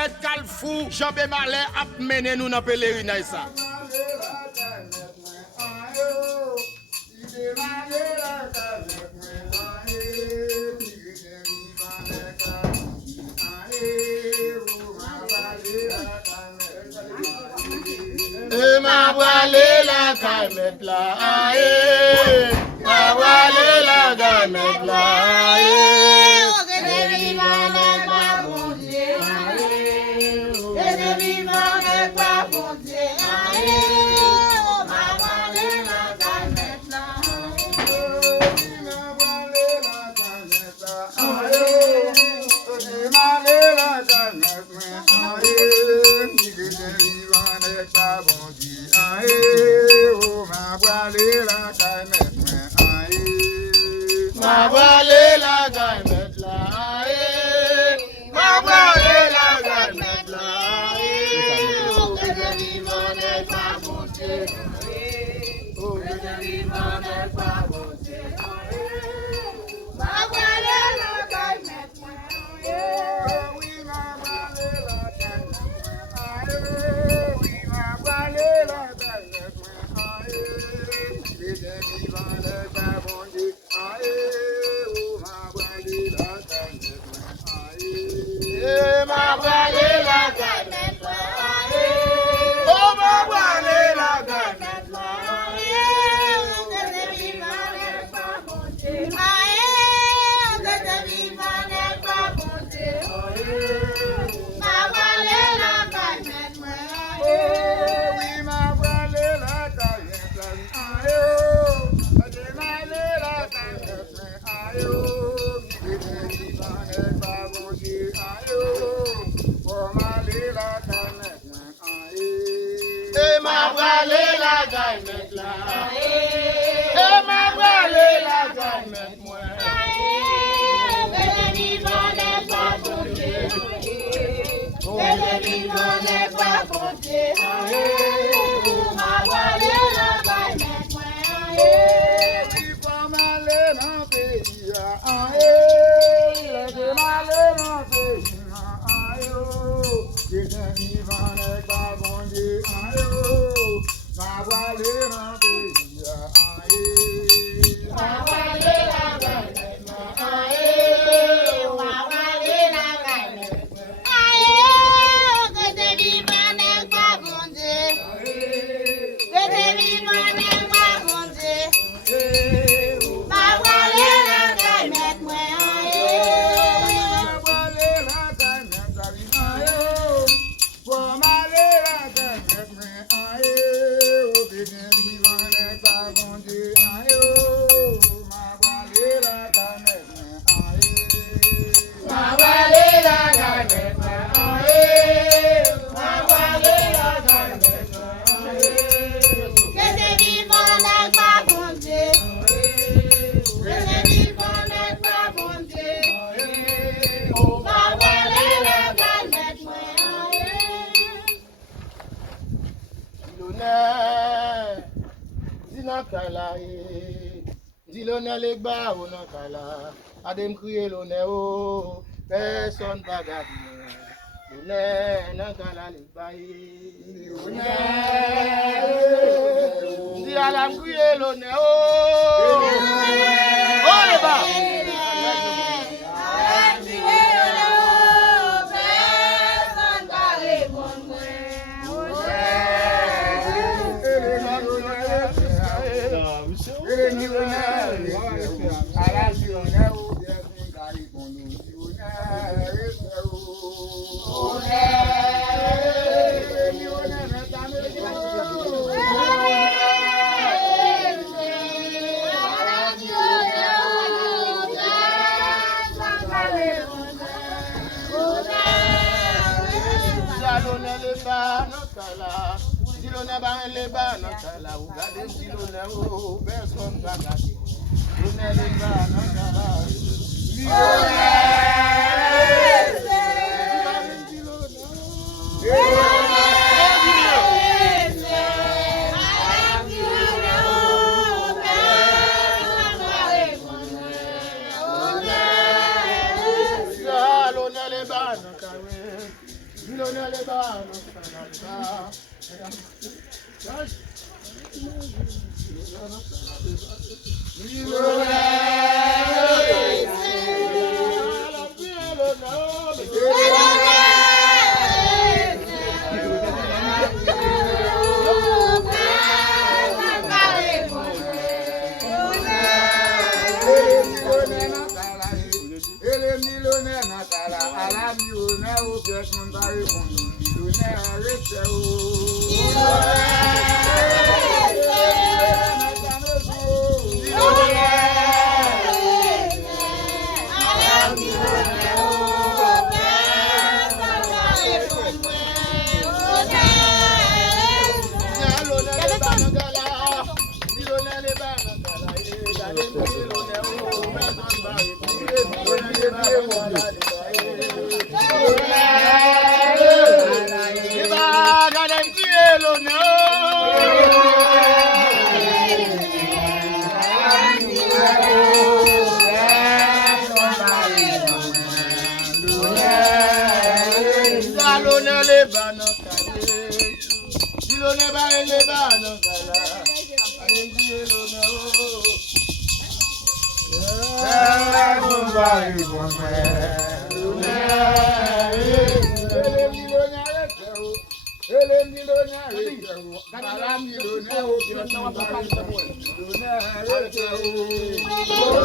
mettre Calfou, Jean Bémalé a mené nous dans pèlerinage ça. Ma voilée la calmette là, ma voilée la calmette là, ma voilée la calmette là, ma voilée la calmette là, oh que de vivant n'est pas bon Dieu, oh que de vivant n'est pas bon Dieu, ma voilée la calmette là, oui ma voilée la calmette, oui ma voilée la calmette, que de vivant n'est pas bon Dieu. Ma voilée la calmette là, oh ma voilée la calmette là, oh que de vivant n'est pas bon Dieu, oh que de vivant n'est pas bon Dieu, ma voilée la calmette là, oh oui ma voilée la calmette là, oh que de la calmette là, oh que de vivant n'est pas bon Dieu. Ma voilée la calmette là, ma voilée la calmette moi, que le vivant n'est pas bon Dieu, que le vivant n'est pas bon Dieu, ma voilée la calmette moi, oui pas mal dans pays, le mal dans pays, que le vivant n'est pas bon Dieu. Ma voilée la pays, ma voilée la calmette, ma voilée la calmette, que de vivant n'est pas bon Dieu, que de vivant n'est pas bon Dieu, ma voilée la calmette, ma voilée la calmette, pour m'aller la calmette, Dis l'honneur les bas ou non kala, adem crier l'honneur, personne pas garder. L'honneur non kala les bas, dis à la crier l'honneur, oh les bas. Oh,